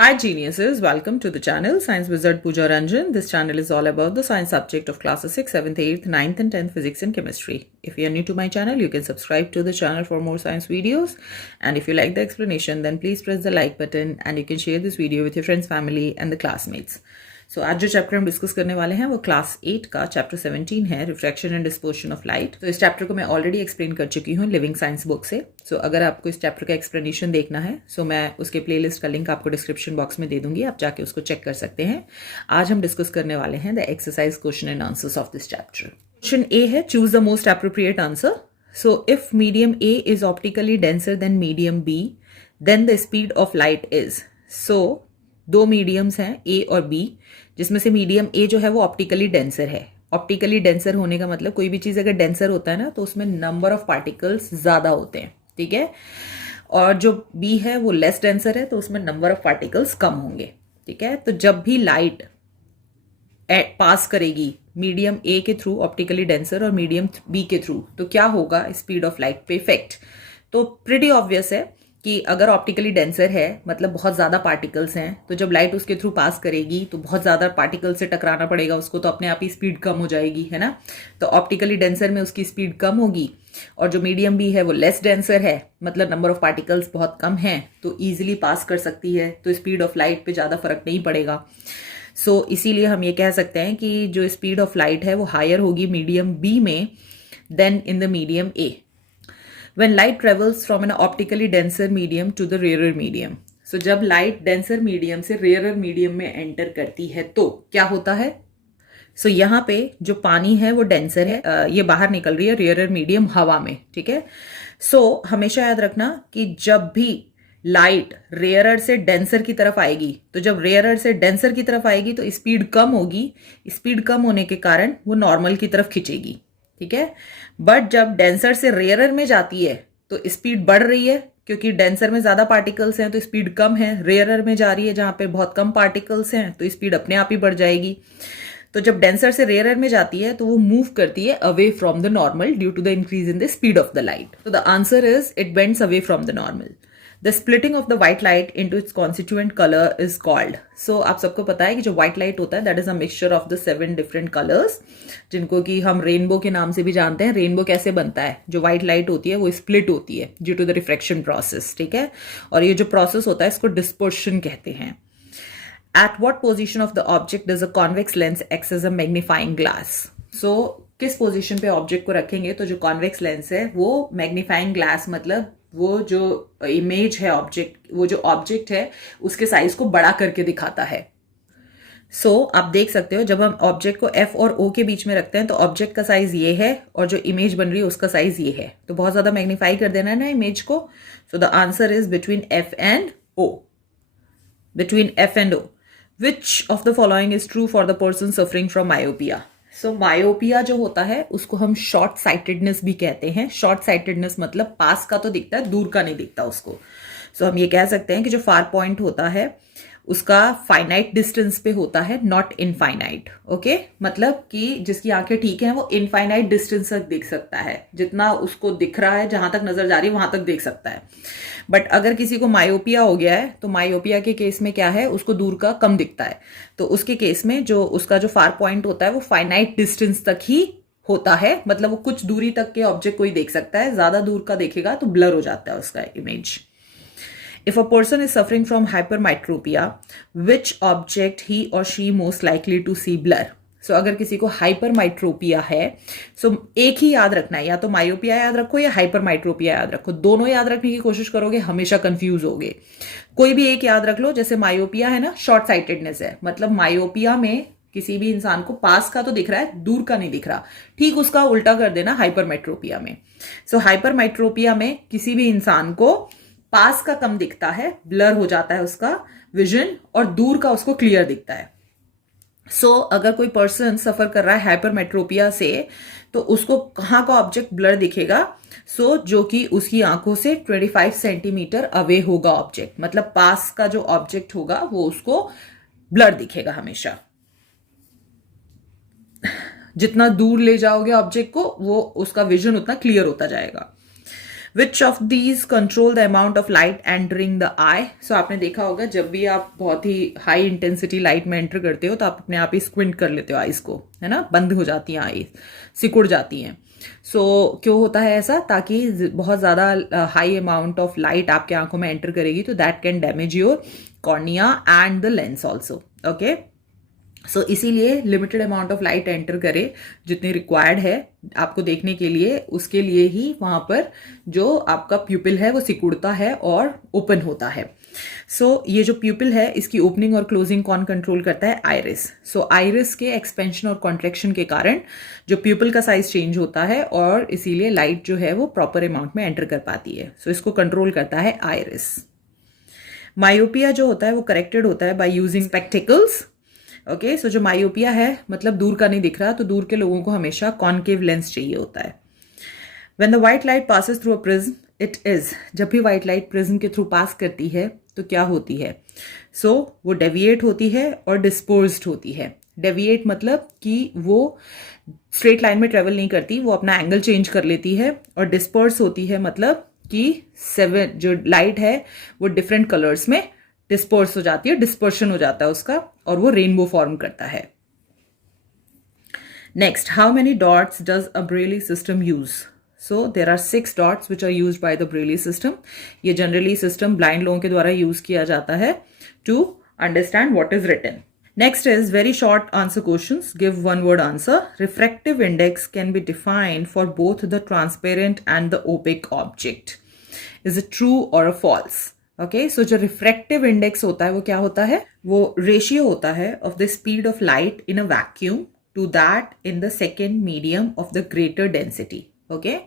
Hi geniuses, welcome to the channel Science Wizard Pooja Ranjan. This channel is all about the science subject of classes 6, 7th, 8th, 9th and 10th physics and chemistry. If you are new to my channel, you can subscribe to the channel for more science videos. And if you like the explanation, then please press the like button and you can share this video with your friends, family and the classmates. सो आज जो chapter हम discuss करने वाले हैं वो class 8 का chapter 17 है, refraction and dispersion of light. तो इस चैप्टर को मैं ऑलरेडी एक्सप्लेन कर चुकी हूँ लिविंग साइंस बुक से। सो अगर आपको इस चैप्टर का एक्सप्लेनेशन देखना है सो मैं उसके प्लेलिस्ट का लिंक आपको डिस्क्रिप्शन बॉक्स में दे दूंगी, आप जाके उसको चेक कर सकते हैं। आज हम डिस्कस करने वाले हैं the exercise question and answers of this chapter. Question A है, choose the most appropriate answer. So if medium A is optically denser than medium B, then the speed of light is. So दो mediums हैं ए और B, जिसमें से medium ए जो है वो optically denser है। ऑप्टिकली डेंसर होने का मतलब कोई भी चीज अगर डेंसर होता है ना तो उसमें नंबर ऑफ पार्टिकल्स ज्यादा होते हैं, ठीक है। और जो बी है वो लेस डेंसर है तो उसमें नंबर ऑफ पार्टिकल्स कम होंगे, ठीक है। तो जब भी लाइट पास करेगी मीडियम ए के थ्रू ऑप्टिकली डेंसर और मीडियम बी के थ्रू, तो क्या होगा स्पीड ऑफ लाइट पे इफेक्ट। तो प्रीटी ऑब्वियस है कि अगर ऑप्टिकली डेंसर है मतलब बहुत ज़्यादा पार्टिकल्स हैं, तो जब लाइट उसके थ्रू पास करेगी तो बहुत ज़्यादा पार्टिकल से टकराना पड़ेगा उसको, तो अपने आप ही स्पीड कम हो जाएगी, है ना। तो ऑप्टिकली डेंसर में उसकी स्पीड कम होगी और जो मीडियम बी है वो लेस डेंसर है, मतलब नंबर ऑफ पार्टिकल्स बहुत कम हैं तो ईजिली पास कर सकती है, तो स्पीड ऑफ लाइट पे ज़्यादा फर्क नहीं पड़ेगा। सो इसीलिए हम ये कह सकते हैं कि जो स्पीड ऑफ लाइट है वो हायर होगी मीडियम बी में then in the medium A when light travels from an optically denser medium to the rarer medium। so जब लाइट डेंसर मीडियम से रेयर मीडियम में एंटर करती है तो क्या होता है। सो यहाँ पे जो पानी है वो डेंसर है, ये बाहर निकल रही है रेयर मीडियम हवा में, ठीक है। सो हमेशा याद रखना कि जब भी लाइट रेयरर से डेंसर की तरफ आएगी, तो जब रेयरर से डेंसर की तरफ आएगी तो स्पीड कम होगी, स्पीड कम होने के कारण वो नॉर्मल की तरफ खिंचेगी, ठीक है। बट जब डेंसर से रेयरर में जाती है तो स्पीड बढ़ रही है, क्योंकि डेंसर में ज्यादा पार्टिकल्स हैं तो स्पीड कम है। रेयरर में जा रही है जहां पे बहुत कम पार्टिकल्स हैं तो स्पीड अपने आप ही बढ़ जाएगी। तो जब डेंसर से रेयरर में जाती है तो वो मूव करती है away from the normal due to the increase in the speed of the light. तो the answer is it bends away from the normal. The splitting of the white light into its constituent colour is called. So आप सबको पता है कि जो white light होता है that is a mixture of the 7 different colours, जिनको कि हम रेनबो के नाम से भी जानते हैं। रेनबो कैसे बनता है, जो व्हाइट लाइट होती है वो स्प्लिट होती है due to the refraction process, ठीक है। और ये जो प्रोसेस होता है इसको डिस्पर्शन कहते हैं। At what position of the object does a convex lens act as a magnifying glass. So किस पोजिशन पे ऑब्जेक्ट को रखेंगे तो जो कॉन्वेक्स लेंस है वो मैग्नीफाइंग ग्लास, मतलब वो जो इमेज है ऑब्जेक्ट, वो जो ऑब्जेक्ट है उसके साइज को बड़ा करके दिखाता है। सो आप देख सकते हो जब हम ऑब्जेक्ट को एफ और ओ के बीच में रखते हैं तो ऑब्जेक्ट का साइज ये है और जो इमेज बन रही है उसका साइज ये है, तो बहुत ज्यादा मैग्नीफाई कर देना है ना इमेज को। So the answer is between F and O, between F and O. Which of the following is true for the person suffering from myopia. So myopia जो होता है उसको हम शॉर्ट साइटेडनेस भी कहते हैं। शॉर्ट साइटेडनेस मतलब पास का तो दिखता है, दूर का नहीं दिखता उसको। सो हम ये कह सकते हैं कि जो फार पॉइंट होता है उसका फाइनाइट डिस्टेंस पे होता है, नॉट इनफाइनाइट। ओके, मतलब कि जिसकी आंखें ठीक हैं वो इनफाइनाइट डिस्टेंस तक देख सकता है, जितना उसको दिख रहा है, जहां तक नजर जा रही है वहां तक देख सकता है। बट अगर किसी को मायोपिया हो गया है तो मायोपिया के केस में क्या है, उसको दूर का कम दिखता है, तो उसके केस में जो उसका जो फार पॉइंट होता है वो फाइनाइट डिस्टेंस तक ही होता है, मतलब वो कुछ दूरी तक के ऑब्जेक्ट को ही देख सकता है, ज्यादा दूर का देखेगा तो ब्लर हो जाता है उसका image. If a person is suffering from hypermetropia, which object he or she most likely to see blur? So अगर किसी को हाइपरमाइट्रोपिया है, so एक ही याद रखना है, या तो मायोपिया याद रखो या हाइपरमाइट्रोपिया याद रखो, दोनों याद रखने की कोशिश करोगे हमेशा कंफ्यूज होगे। कोई भी एक याद रख लो, जैसे मायोपिया है ना, शॉर्ट साइटेडनेस है, मतलब मायोपिया में किसी भी इंसान को पास का तो दिख रहा है, दूर का नहीं दिख रहा। ठीक उसका उल्टा कर देना हाइपरमेट्रोपिया में। सो हाइपरमेट्रोपिया में किसी भी इंसान को पास का कम दिखता है, ब्लर हो जाता है उसका विजन, और दूर का उसको क्लियर दिखता है। सो अगर कोई पर्सन सफर कर रहा है हाइपरमेट्रोपिया से तो उसको कहाँ का ऑब्जेक्ट ब्लर दिखेगा, सो जो कि उसकी आंखों से 25 सेंटीमीटर अवे होगा ऑब्जेक्ट, मतलब पास का जो ऑब्जेक्ट होगा वो उसको ब्लर दिखेगा हमेशा। जितना दूर ले जाओगे ऑब्जेक्ट को वो उसका विजन उतना क्लियर होता जाएगा। Which of these control the amount of light entering the eye. So आपने देखा होगा जब भी आप बहुत ही हाई इंटेंसिटी लाइट में एंटर करते हो तो आप अपने आप ही स्क्विंट कर लेते हो आईज को, है ना, बंद हो जाती हैं आईज, सिकुड़ जाती हैं। क्यों होता है ऐसा? ताकि बहुत ज़्यादा हाई अमाउंट ऑफ लाइट आपके आंखों में एंटर करेगी तो that can damage your cornea and the lens also. Okay, इसीलिए limited amount of light enter करे जितनी रिक्वायर्ड है आपको देखने के लिए, उसके लिए ही वहां पर जो आपका प्यूपिल है वो सिकुड़ता है और ओपन होता है। ये जो प्यूपिल है इसकी ओपनिंग और क्लोजिंग कौन कंट्रोल करता है? आइरिस। आइरिस के एक्सपेंशन और कॉन्ट्रेक्शन के कारण जो प्यूपिल का साइज चेंज होता है और इसीलिए लाइट जो है वो प्रॉपर अमाउंट में एंटर कर पाती है। इसको कंट्रोल करता है आइरिस। मायोपिया जो होता है वो करेक्टेड होता है बाय यूजिंग स्पेक्टिकल्स। ओके, जो मायोपिया है मतलब दूर का नहीं दिख रहा, तो दूर के लोगों को हमेशा कॉनकेव लेंस चाहिए होता है। When the white light passes through a prism it is, जब भी व्हाइट लाइट प्रिज्म के थ्रू पास करती है तो क्या होती है? वो डेविएट होती है और डिस्पर्स्ड होती है। डेविएट मतलब कि वो स्ट्रेट लाइन में ट्रेवल नहीं करती, वो अपना एंगल चेंज कर लेती है। और डिस्पर्स होती है मतलब कि 7 जो लाइट है वो डिफरेंट कलर्स में डिस्पर्स हो जाती है, डिस्पर्शन हो जाता है उसका, और वो रेनबो फॉर्म करता है। Next, how many dots does a Braille system use? There are 6 dots which are use by the Braille system. ये जनरली सिस्टम ब्लाइंड लोगों के द्वारा यूज किया जाता है to understand what is written. Next is very short answer questions. Give one word answer. Refractive index can be defined for both the transparent and the opaque object. Is it true or a false? Okay, जो refractive index होता है वो क्या होता है? वो ratio होता है of the speed of light in a vacuum to that in the second medium of the greater density. Okay,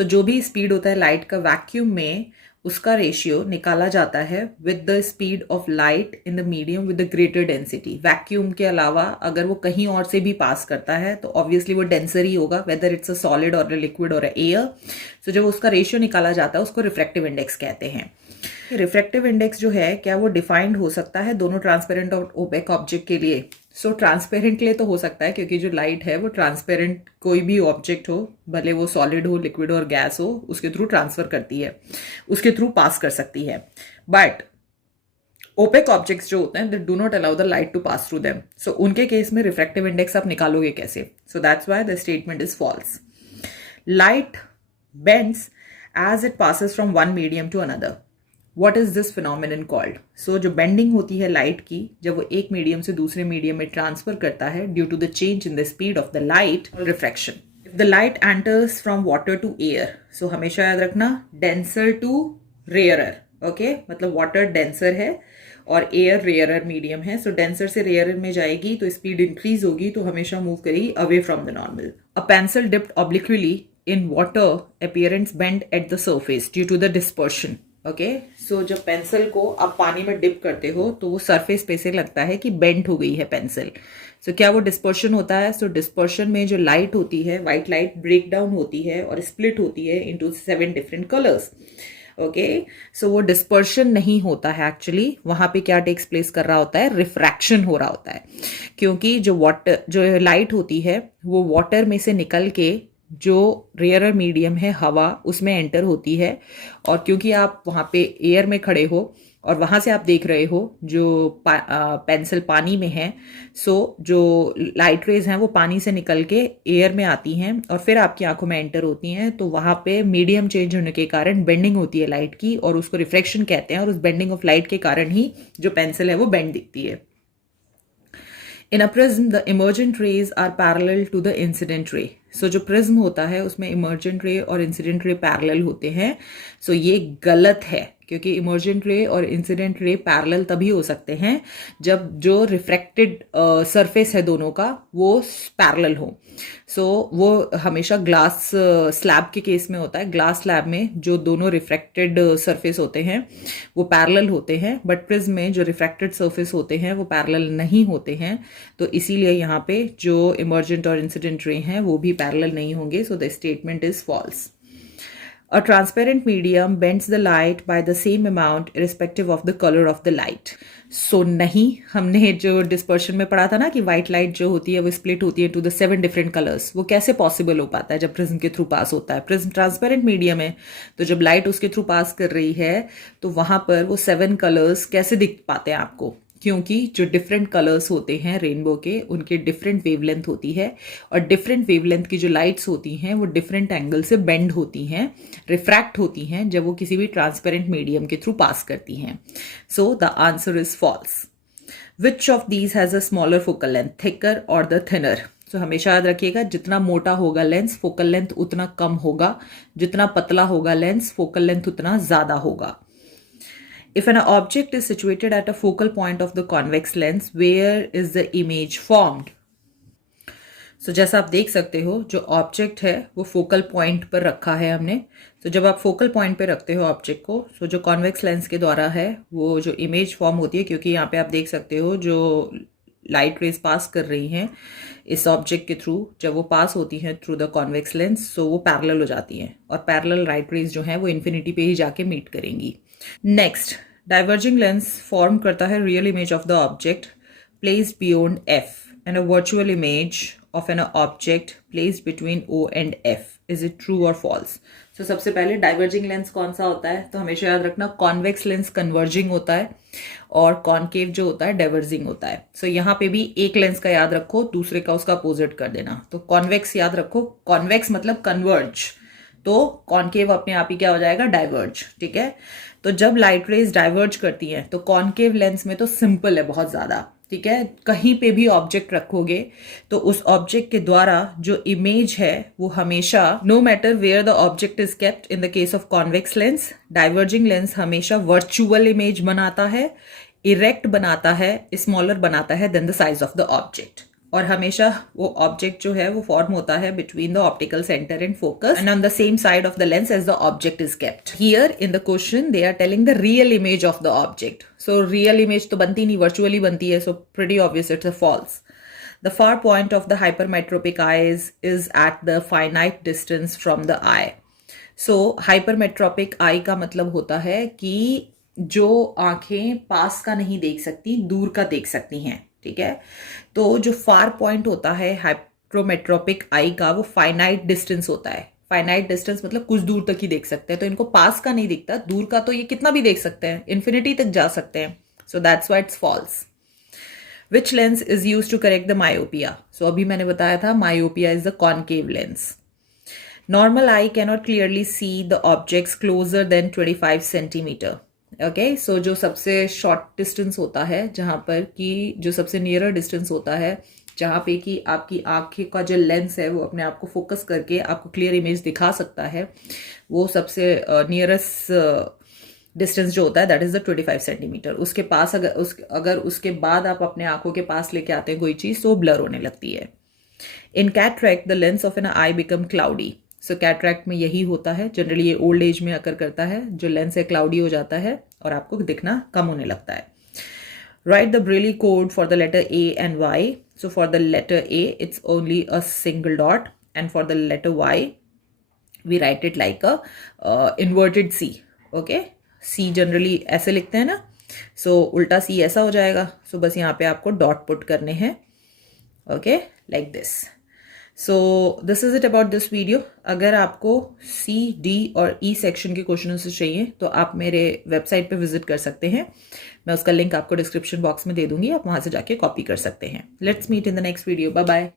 जो भी speed होता है light का vacuum में, उसका रेशियो निकाला जाता है with the speed of light in the medium with the greater density. Vacuum के अलावा अगर वो कहीं और से भी पास करता है तो ऑब्वियसली वो डेंसर ही होगा, वेदर इट्स अ सॉलिड और अ लिक्विड और अ एयर। जब उसका रेशियो निकाला जाता है उसको रिफ्रैक्टिव इंडेक्स कहते हैं। रिफ्रैक्टिव इंडेक्स जो है क्या वो डिफाइंड हो सकता है दोनों ट्रांसपेरेंट और ओपेक ऑब्जेक्ट के लिए? ट्रांसपेरेंट के लिए तो हो सकता है क्योंकि जो लाइट है वो ट्रांसपेरेंट कोई भी ऑब्जेक्ट हो, भले वो सॉलिड हो, लिक्विड और गैस हो, उसके थ्रू ट्रांसफर करती है, उसके थ्रू पास कर सकती है। बट ओपेक ऑब्जेक्ट्स जो होते हैं they do not allow the light to pass through them. उनके केस में रिफ्रैक्टिव इंडेक्स आप निकालोगे कैसे? That's why the statement is false. Light bends as it passes from one medium to another. What is this phenomenon called? जो bending होती है light की जब वो एक मीडियम से दूसरे मीडियम में ट्रांसफर करता है due to the change in the speed of the light और refraction. If the light enters from water to air, हमेशा याद रखना डेंसर टू रेयरर। ओके, मतलब वाटर डेंसर है और एयर रेयरर मीडियम है। डेंसर से रेयरर में जाएगी तो स्पीड इंक्रीज होगी, तो हमेशा मूव करेगी away from the normal. A pencil dipped obliquely in water appearance bend at the surface due to the dispersion. Okay, जब पेंसिल को आप पानी में डिप करते हो तो वो सरफेस पे से लगता है कि बेंड हो गई है पेंसिल। क्या वो डिस्पर्शन होता है? डिस्पर्शन में जो लाइट होती है, व्हाइट लाइट ब्रेक डाउन होती है और स्प्लिट होती है इनटू 7 डिफरेंट कलर्स। ओके, वो डिस्पर्शन नहीं होता है एक्चुअली, वहां पे क्या टेक्स प्लेस कर रहा होता है? रिफ्रैक्शन हो रहा होता है, क्योंकि जो लाइट होती है वो वाटर में से निकल के जो रेयरर मीडियम है हवा, उसमें एंटर होती है। और क्योंकि आप वहाँ पे एयर में खड़े हो और वहाँ से आप देख रहे हो जो पेंसिल पानी में है, जो लाइट रेज हैं वो पानी से निकल के एयर में आती हैं और फिर आपकी आंखों में एंटर होती हैं, तो वहाँ पे मीडियम चेंज होने के कारण बेंडिंग होती है लाइट की और उसको रिफ्रैक्शन कहते हैं। और उस बेंडिंग ऑफ लाइट के कारण ही जो पेंसिल है वो बेंड दिखती है। In a prism, the emergent rays are parallel to the incident ray. जो प्रिज्म होता है उसमें इमर्जेंट रे और इंसिडेंट रे पैरेलल होते हैं। ये गलत है क्योंकि इमर्जेंट रे और इंसिडेंट रे पैरेलल तभी हो सकते हैं जब जो रिफ्रैक्टेड सरफेस है दोनों का वो पैरेलल हो। वो हमेशा ग्लास स्लैब के केस में होता है। ग्लास स्लैब में जो दोनों रिफ्रैक्टेड सरफेस होते हैं वो पैरेलल होते हैं, बट प्रिज्म में जो रिफ्रैक्टेड सरफेस होते हैं वो पैरेलल नहीं होते हैं। तो इसीलिए यहाँ पे जो इमर्जेंट और इंसिडेंट रे हैं वो भी पैरेलल नहीं होंगे। The statement is false. A transparent medium bends the light by the same amount irrespective of the color of the light. So नहीं, हमने जो डिस्पर्शन में पढ़ा था ना कि व्हाइट लाइट जो होती है वो स्प्लिट होती है टू द 7 डिफरेंट कलर्स, वो कैसे पॉसिबल हो पाता है जब प्रिज्म के थ्रू पास होता है. प्रिज्म ट्रांसपेरेंट मीडियम है, तो जब लाइट उसके थ्रू पास कर रही है तो वहां पर वो 7 कलर्स कैसे दिख पाते हैं आपको, क्योंकि जो डिफरेंट कलर्स होते हैं रेनबो के उनके डिफरेंट वेवलेंथ होती है, और डिफरेंट वेवलेंथ की जो लाइट्स होती हैं वो डिफरेंट एंगल से बेंड होती हैं, रिफ्रैक्ट होती हैं जब वो किसी भी ट्रांसपेरेंट मीडियम के थ्रू पास करती हैं. So the answer is false. Which of these has a smaller focal length, thicker और द थिनर? तो हमेशा याद रखिएगा, जितना मोटा होगा लेंस फोकल लेंथ उतना कम होगा, जितना पतला होगा लेंस फोकल लेंथ उतना ज्यादा होगा. If an object is situated at a focal point of the convex lens, where is the image formed? So जैसा आप देख सकते हो, जो ऑब्जेक्ट है वो फोकल पॉइंट पर रखा है हमने. तो जब आप फोकल पॉइंट पे रखते हो ऑब्जेक्ट को, तो जो कॉन्वेक्स लेंस के द्वारा है वो जो इमेज फॉर्म होती है, क्योंकि यहाँ पे आप देख सकते हो जो लाइट रेज पास कर रही हैं इस ऑब्जेक्ट के थ्रू, जब वो पास होती हैं थ्रू द कॉन्वेक्स लेंस, सो वो पैरेलल हो जाती हैं, और पैरेलल लाइट रेज जो हैं वो इन्फिनिटी पे ही जाके मीट करेंगी. नेक्स्ट, डाइवर्जिंग लेंस फॉर्म करता है real image of the object placed beyond F and a virtual image of an object placed between O and F. Is it true और false? So सबसे पहले diverging lens कौन सा होता है, तो हमेशा याद रखना कॉन्वेक्स लेंस कन्वर्जिंग होता है और कॉनकेव जो होता है डाइवर्जिंग होता है. सो यहाँ पे भी एक लेंस का याद रखो, दूसरे का उसका अपोजिट कर देना. तो कॉन्वेक्स याद रखो, कॉन्वेक्स मतलब कन्वर्ज, तो कॉनकेव अपने आप ही क्या हो जाएगा, डाइवर्ज. ठीक है, तो जब लाइट रेज डाइवर्ज करती हैं तो कॉनकेव लेंस में तो सिंपल है बहुत ज्यादा. ठीक है, कहीं पे भी ऑब्जेक्ट रखोगे तो उस ऑब्जेक्ट के द्वारा जो इमेज है वो हमेशा, no matter where the object is kept, in the case of convex lens diverging lens हमेशा वर्चुअल इमेज बनाता है, इरेक्ट बनाता है, स्मॉलर बनाता है then the size of the object. और हमेशा वो ऑब्जेक्ट जो है वो फॉर्म होता है between the optical centre and focus and on the same side of the lens as the object is kept. Here in the question they are telling the real image of the object. So real image तो बनती नहीं, virtually बनती है, so pretty obvious it's a false. The far point of the hypermetropic eyes is at the finite distance from the eye. So hypermetropic eye का मतलब होता है कि जो आंखें पास का नहीं देख सकती, दूर का देख सकती हैं. ठीक है, तो जो फार पॉइंट होता है हाइपरमेट्रोपिक आई का वो फाइनाइट डिस्टेंस होता है. फाइनाइट डिस्टेंस मतलब कुछ दूर तक ही देख सकते हैं, तो इनको पास का नहीं दिखता, दूर का तो ये कितना भी देख सकते हैं, इन्फिनिटी तक जा सकते हैं. So that's why it's false. Which lens is use to correct the myopia? So अभी मैंने बताया था myopia is the concave lens. Normal eye cannot clearly see the objects closer than 25 centimetre. Okay, so जो सबसे short distance होता है, जहां पर कि जो सबसे नियरर डिस्टेंस होता है, जहां पे कि आपकी आंखें का जो लेंस है वो अपने आप को फोकस करके आपको क्लियर इमेज दिखा सकता है, वो सबसे नियरेस्ट डिस्टेंस जो होता है दैट इज द 25 सेंटीमीटर. उसके पास अगर उसके बाद आप अपने आंखों के पास लेके आते हैं कोई चीज तो ब्लर होने लगती है. In cataract the lens of an eye become cloudy. So cataract में यही होता है, जनरली ये ओल्ड एज में अकर करता है, जो लेंस है क्लाउडी हो जाता है और आपको दिखना कम होने लगता है. Write the Braille code for the letter A and Y. So for the letter A it's only a single dot and for the letter Y we write it like a inverted C. Okay, C generally ऐसे लिखते हैं ना, सो उल्टा सी ऐसा हो जाएगा. सो बस यहाँ पे आपको डॉट पुट करने हैं. Okay, like this. So this is it about this video. अगर आपको सी, डी और ई सेक्शन के क्वेश्चन से चाहिए तो आप मेरे वेबसाइट पे विजिट कर सकते हैं. मैं उसका लिंक आपको डिस्क्रिप्शन बॉक्स में दे दूंगी, आप वहां से जाके कॉपी कर सकते हैं. Let's meet in the next video. Bye bye.